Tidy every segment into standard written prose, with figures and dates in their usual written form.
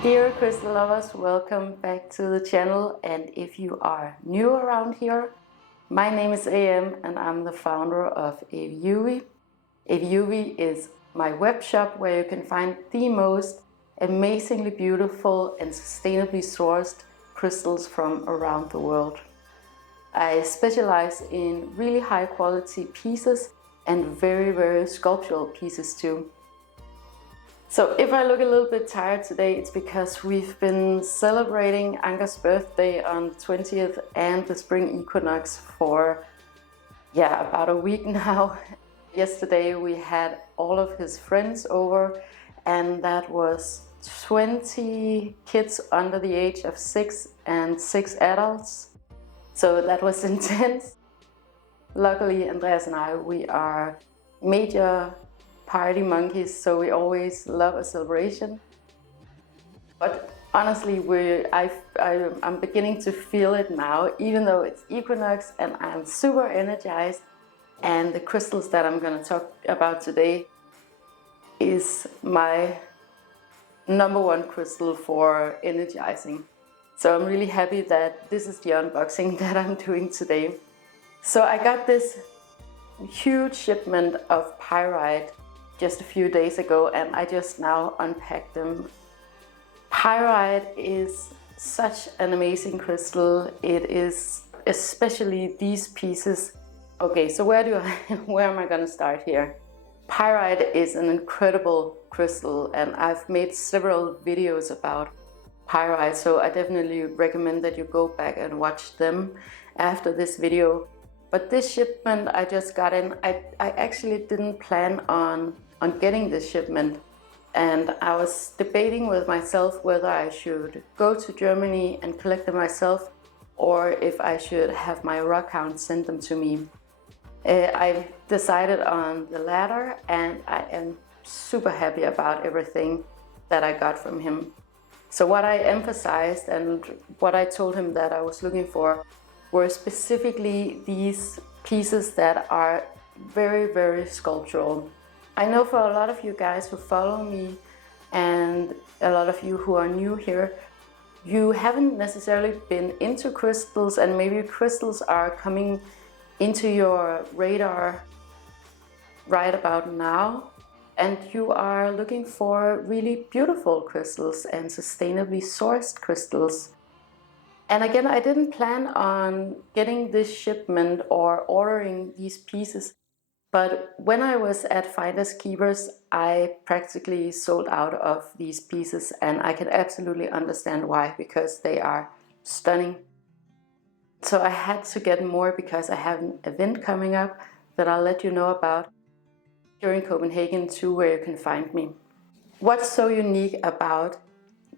Dear crystal lovers, welcome back to the channel, and if you are new around here, my name is AM and I'm the founder of Aviuvi. Aviuvi is my web shop where you can find the most amazingly beautiful and sustainably sourced crystals from around the world. I specialize in really high quality pieces and very sculptural pieces too. So if I look a little bit tired today, it's because we've been celebrating Anker's birthday on the 20th and the spring equinox for about a week now. Yesterday we had all of his friends over, and that was 20 kids under the age of 6 and 6 adults. So that was intense. Luckily, Andreas and I, we are major party monkeys, so we always love a celebration. But honestly, I'm beginning to feel it now, even though it's equinox and I'm super energized. And the crystals that I'm going to talk about today is my #1 crystal for energizing. So I'm really happy that this is the unboxing that I'm doing today. So I got this huge shipment of pyrite just a few days ago, and I just now unpacked them. Pyrite is such an amazing crystal. It is especially these pieces. Okay, so where am I going to start here? Pyrite is an incredible crystal, and I've made several videos about pyrite, so I definitely recommend that you go back and watch them after this video. But this shipment I just got in, I actually didn't plan on getting this shipment, and I was debating with myself whether I should go to Germany and collect them myself or if I should have my rock hound send them to me. I decided on the latter, and I am super happy about everything that I got from him. So what I emphasized and what I told him that I was looking for were specifically these pieces that are very sculptural. I know for a lot of you guys who follow me and a lot of you who are new here, you haven't necessarily been into crystals, and maybe crystals are coming into your radar right about now, and you are looking for really beautiful crystals and sustainably sourced crystals. And again, I didn't plan on getting this shipment or ordering these pieces, but when I was at Finders Keepers, I practically sold out of these pieces, and I can absolutely understand why, because they are stunning. So I had to get more because I have an event coming up that I'll let you know about here in Copenhagen too, where you can find me. What's so unique about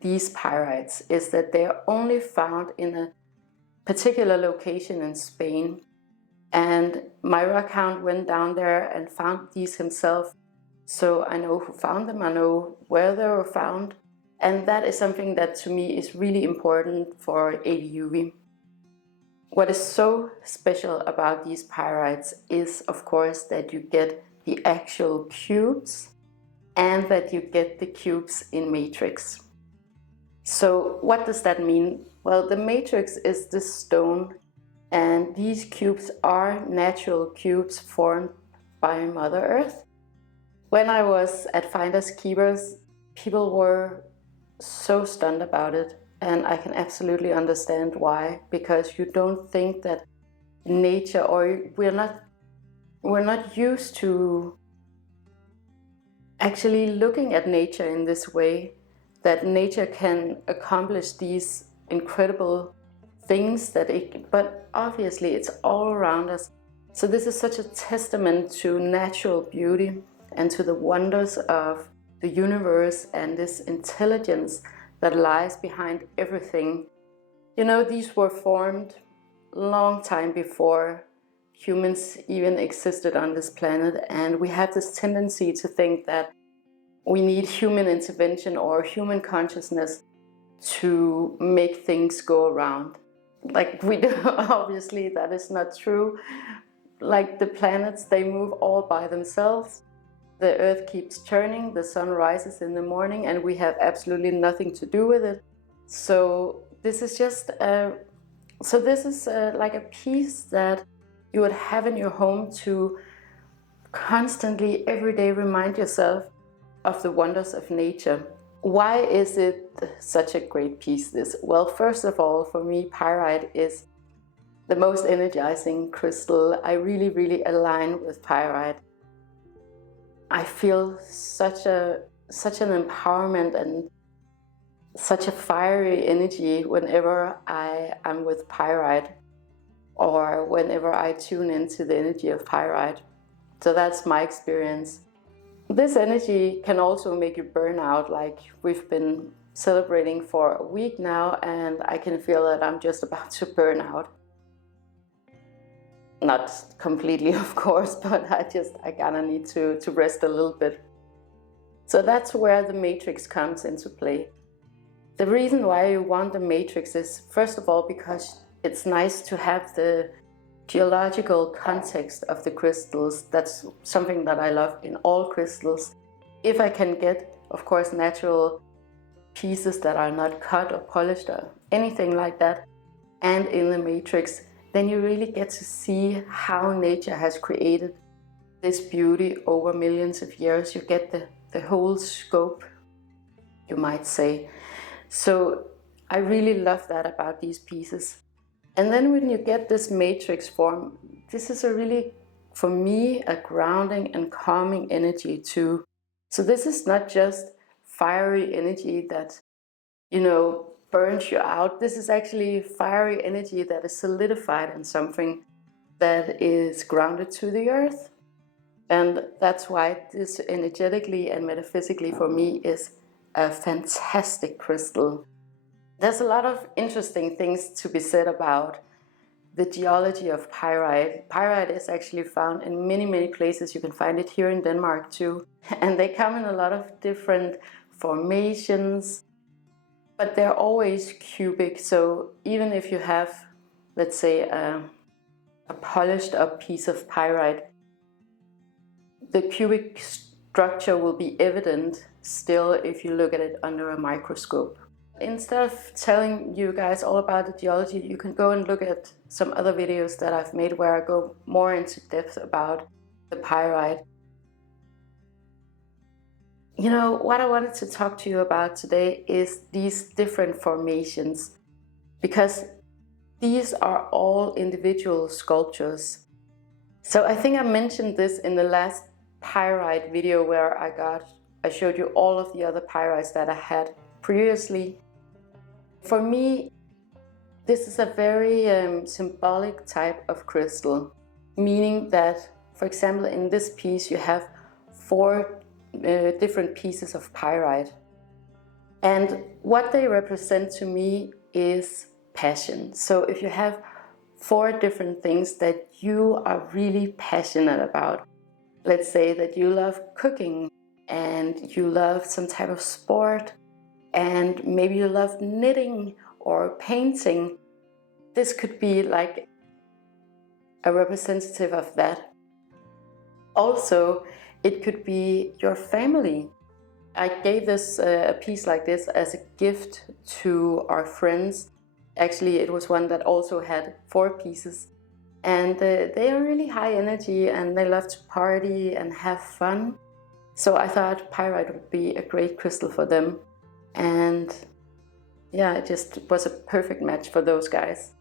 these pyrites is that they are only found in a particular location in Spain. And my rock hound went down there and found these himself. So I know who found them, I know where they were found. And that is something that to me is really important for Aviuvi. What is so special about these pyrites is, of course, that you get the actual cubes and that you get the cubes in matrix. So what does that mean? Well, the matrix is this stone, and these cubes are natural cubes formed by Mother Earth. When I was at Finders Keepers, people were so stunned about it, and I can absolutely understand why, because you don't think that nature, or we're not used to actually looking at nature in this way, that nature can accomplish these incredible things but obviously it's all around us. So this is such a testament to natural beauty and to the wonders of the universe and this intelligence that lies behind everything. You know, these were formed long time before humans even existed on this planet, and we have this tendency to think that we need human intervention or human consciousness to make things go around. Like we do, obviously that is not true. Like the planets, they move all by themselves. The earth keeps turning, the sun rises in the morning, and we have absolutely nothing to do with it. So this is just like a piece that you would have in your home to constantly, every day, remind yourself of the wonders of nature. Why is it such a great piece, this? Well, first of all, for me, pyrite is the most energizing crystal. I really, really align with pyrite. I feel such an empowerment and such a fiery energy whenever I am with pyrite, or whenever I tune into the energy of pyrite. So that's my experience. This energy can also make you burn out, like we've been celebrating for a week now, and I can feel that I'm just about to burn out. Not completely, of course, but I kinda need to rest a little bit. So that's where the matrix comes into play. The reason why you want the matrix is, first of all, because it's nice to have the geological context of the crystals. That's something that I love in all crystals. If I can get, of course, natural pieces that are not cut or polished or anything like that, and in the matrix, then you really get to see how nature has created this beauty over millions of years. You get the whole scope, you might say. So I really love that about these pieces. And then when you get this matrix form, this is a really, for me, a grounding and calming energy too. So this is not just fiery energy that, burns you out. This is actually fiery energy that is solidified in something that is grounded to the earth. And that's why this energetically and metaphysically for me is a fantastic crystal. There's a lot of interesting things to be said about the geology of pyrite. Pyrite is actually found in many, many places. You can find it here in Denmark too. And they come in a lot of different formations, but they're always cubic. So even if you have, let's say, a polished up piece of pyrite, the cubic structure will be evident still if you look at it under a microscope. Instead of telling you guys all about the geology, you can go and look at some other videos that I've made where I go more into depth about the pyrite. What I wanted to talk to you about today is these different formations, because these are all individual sculptures. So I think I mentioned this in the last pyrite video where I showed you all of the other pyrites that I had previously. For me, this is a very symbolic type of crystal, meaning that, for example, in this piece you have 4 different pieces of pyrite. And what they represent to me is passion. So if you have 4 different things that you are really passionate about, let's say that you love cooking and you love some type of sport, and maybe you love knitting or painting, this could be like a representative of that. Also, it could be your family. I gave this a piece like this as a gift to our friends. Actually, it was one that also had 4 pieces. And they are really high energy and they love to party and have fun. So I thought pyrite would be a great crystal for them. And yeah, it just was a perfect match for those guys.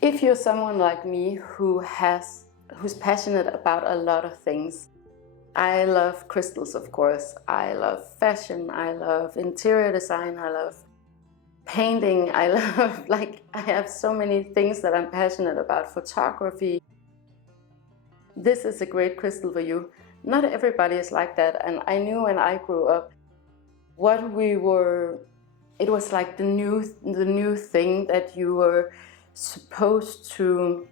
If you're someone like me who's passionate about a lot of things, I love crystals, of course. I love fashion, I love interior design, I love painting, I love, I have so many things that I'm passionate about, photography. This is a great crystal for you. Not everybody is like that, and I knew when I grew up, it was like the new thing that you were supposed to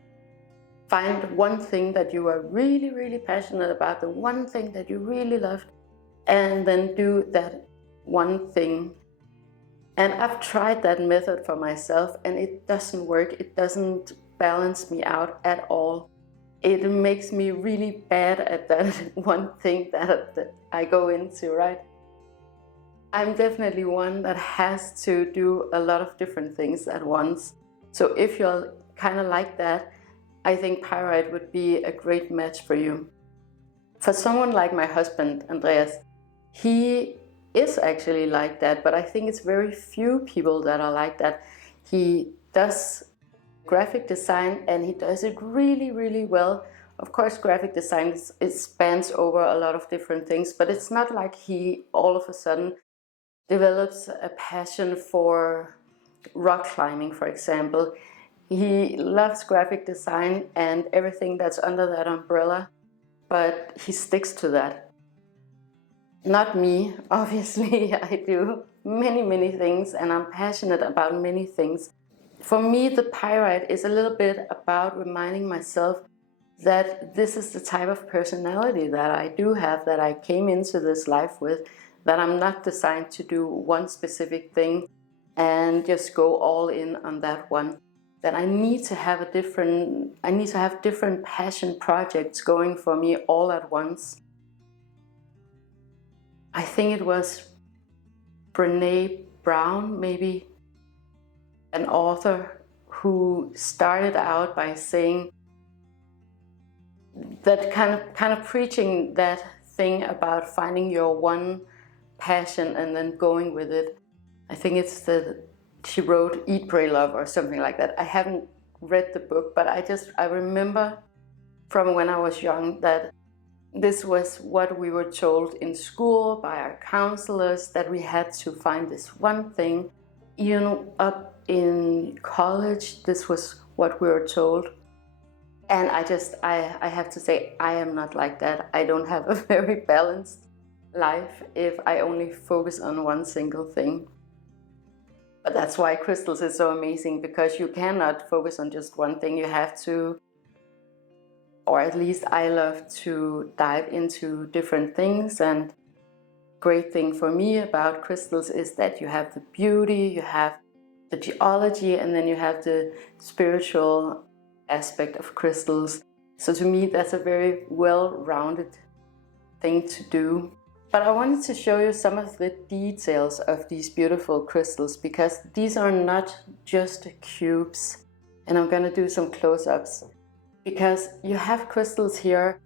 find one thing that you were really, really passionate about, the one thing that you really loved, and then do that one thing. And I've tried that method for myself and it doesn't work. It doesn't balance me out at all. it makes me really bad at that one thing that I go into, right? I'm definitely one that has to do a lot of different things at once. So if you're kind of like that, I think pyrite would be a great match for you. For someone like my husband, Andreas, he is actually like that, but I think it's very few people that are like that. He does graphic design and he does it really, really well. Of course, graphic design it spans over a lot of different things, but it's not like he all of a sudden develops a passion for rock climbing, for example. He loves graphic design and everything that's under that umbrella, but he sticks to that. Not me, obviously. I do many things and I'm passionate about many things. For me, the pyrite is a little bit about reminding myself that this is the type of personality that I do have, that I came into this life with, that I'm not designed to do one specific thing and just go all in on that one. That I need to have different passion projects going for me all at once. I think it was Brené Brown, maybe, an author, who started out by saying that kind of preaching that thing about finding your one passion and then going with it. I think it's she wrote Eat, Pray, Love or something like that. I haven't read the book, but I remember from when I was young that this was what we were told in school by our counselors, that we had to find this one thing. Up in college, this was what we were told. And I have to say, I am not like that. I don't have a very balanced life if I only focus on one single thing. But that's why crystals is so amazing, because you cannot focus on just one thing. You have to, or at least I love to dive into different things. And great thing for me about crystals is that you have the beauty, you have the geology, and then you have the spiritual aspect of crystals. So to me, that's a very well-rounded thing to do. But I wanted to show you some of the details of these beautiful crystals, because these are not just cubes. And I'm going to do some close-ups, because you have crystals here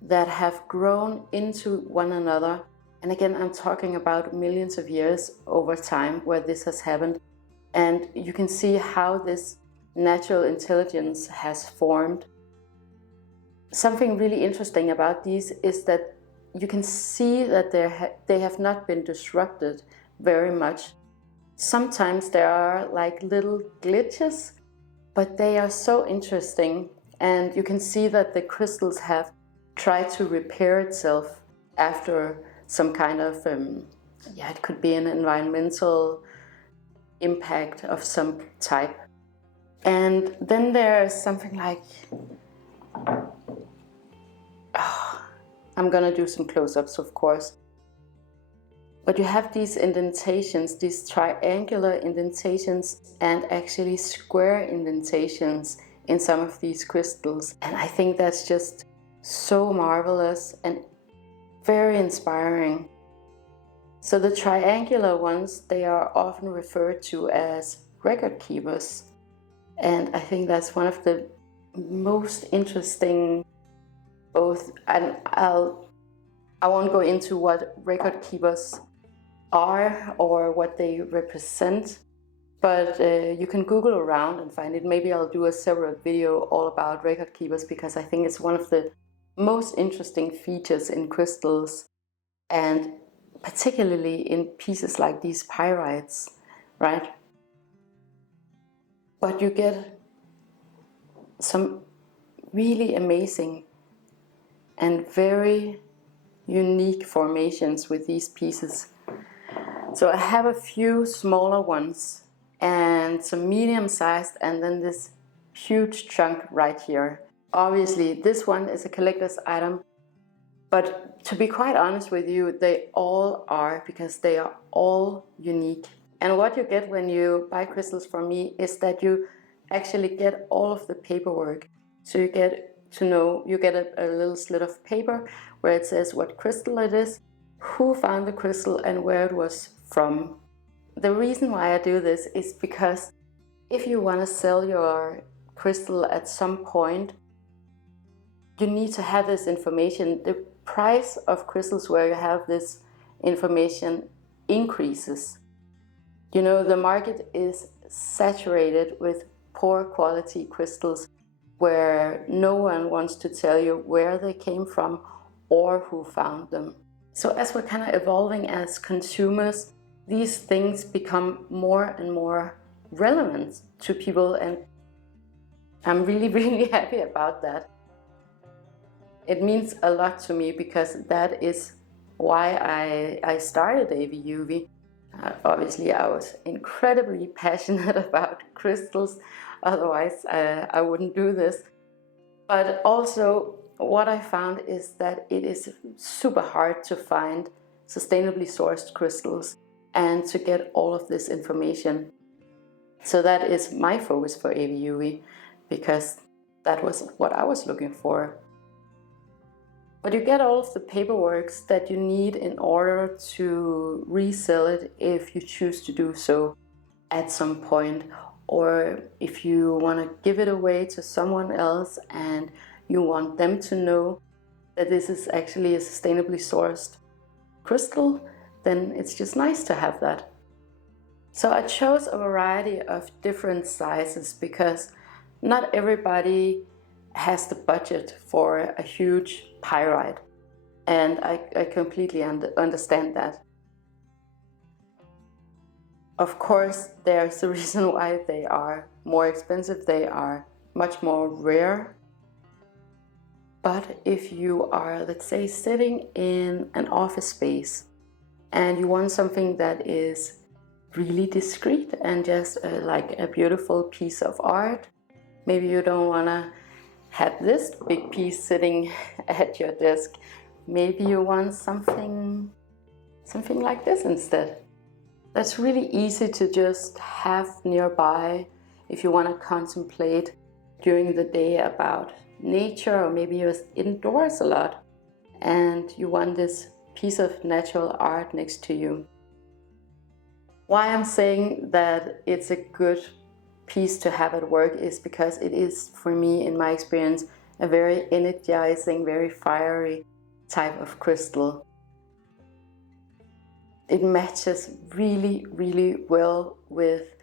that have grown into one another. And again, I'm talking about millions of years over time where this has happened. And you can see how this natural intelligence has formed. Something really interesting about these is that you can see that they have not been disrupted very much. Sometimes there are like little glitches, but they are so interesting. And you can see that the crystals have tried to repair itself after some kind of, it could be an environmental impact of some type. And then there's something like, I'm gonna do some close-ups, of course. But you have these indentations, these triangular indentations and actually square indentations in some of these crystals. And I think that's just so marvelous and very inspiring. So the triangular ones, they are often referred to as record keepers. And I think that's one of the most interesting, and I won't go into what record keepers are or what they represent, but you can Google around and find it. Maybe I'll do a separate video all about record keepers, because I think it's one of the most interesting features in crystals, and particularly in pieces like these pyrites, right? But you get some really amazing and very unique formations with these pieces. So I have a few smaller ones and some medium-sized, and then this huge chunk right here. Obviously, this one is a collector's item, but to be quite honest with you, they all are, because they are all unique. And what you get when you buy crystals from me is that you actually get all of the paperwork. So you get to know. You get a little slit of paper where it says what crystal it is, who found the crystal, and where it was from. The reason why I do this is because if you want to sell your crystal at some point, you need to have this information. The price of crystals where you have this information increases. You know, the market is saturated with poor quality crystals where no one wants to tell you where they came from or who found them. So as we're kind of evolving as consumers, these things become more and more relevant to people, and I'm really, really happy about that. It means a lot to me because that is why I started Aviuvi. Obviously, I was incredibly passionate about crystals, otherwise I wouldn't do this. But also, what I found is that it is super hard to find sustainably sourced crystals and to get all of this information. So that is my focus for Aviuvi, because that was what I was looking for. But you get all of the paperwork that you need in order to resell it if you choose to do so at some point, or if you want to give it away to someone else and you want them to know that this is actually a sustainably sourced crystal, then it's just nice to have that. So I chose a variety of different sizes because not everybody has the budget for a huge pyrite, and I completely understand that. Of course, there's a reason why they are more expensive. They are much more rare. But if you are, let's say, sitting in an office space and you want something that is really discreet and just like a beautiful piece of art, maybe you don't want to have this big piece sitting at your desk. Maybe you want something like this instead. That's really easy to just have nearby if you want to contemplate during the day about nature, or maybe you're indoors a lot and you want this piece of natural art next to you. Why I'm saying that it's a good piece to have at work is because it is, for me, in my experience, a very energizing, very fiery type of crystal. It matches really, really well with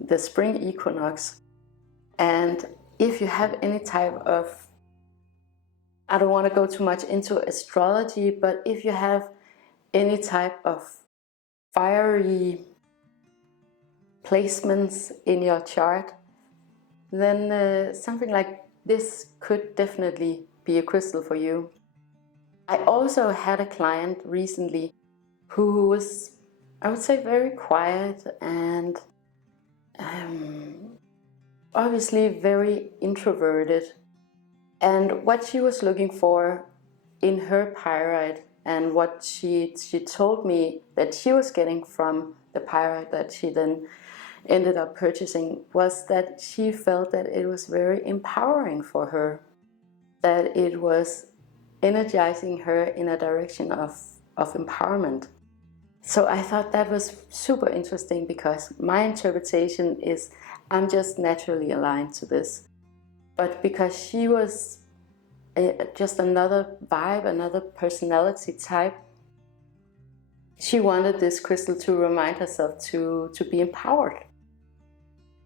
the spring equinox. And if you have any type of, I don't want to go too much into astrology, but if you have any type of fiery placements in your chart, then something like this could definitely be a crystal for you. I also had a client recently who was, I would say, very quiet and obviously very introverted. And what she was looking for in her pyrite, and what she told me that she was getting from the pyrite that she then ended up purchasing, was that she felt that it was very empowering for her, that it was energizing her in a direction of empowerment. So I thought that was super interesting, because my interpretation is I'm just naturally aligned to this. But because she was just another vibe, another personality type, she wanted this crystal to remind herself to be empowered.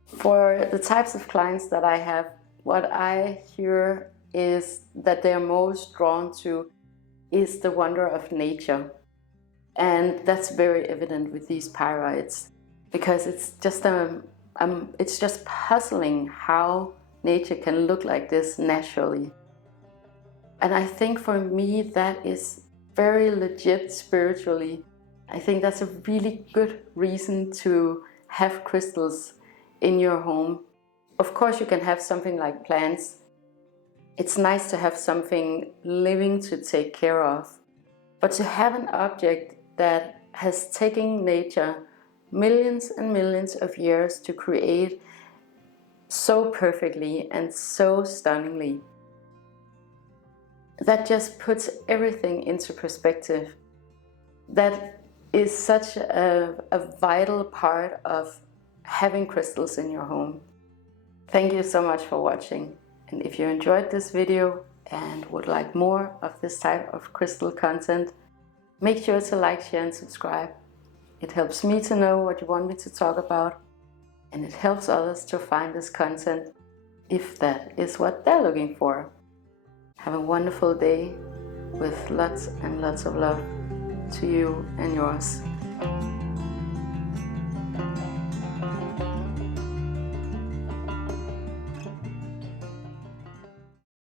For the types of clients that I have, what I hear is that they're most drawn to is the wonder of nature. And that's very evident with these pyrites, because it's just puzzling how nature can look like this naturally. And I think for me that is very legit spiritually. I think that's a really good reason to have crystals in your home. Of course, you can have something like plants. It's nice to have something living to take care of. But to have an object that has taken nature millions and millions of years to create so perfectly and so stunningly, that just puts everything into perspective. That is such a vital part of having crystals in your home. Thank you so much for watching, and if you enjoyed this video and would like more of this type of crystal content, make sure to like, share and subscribe. It helps me to know what you want me to talk about, and it helps others to find this content if that is what they're looking for. Have a wonderful day with lots and lots of love to you and yours.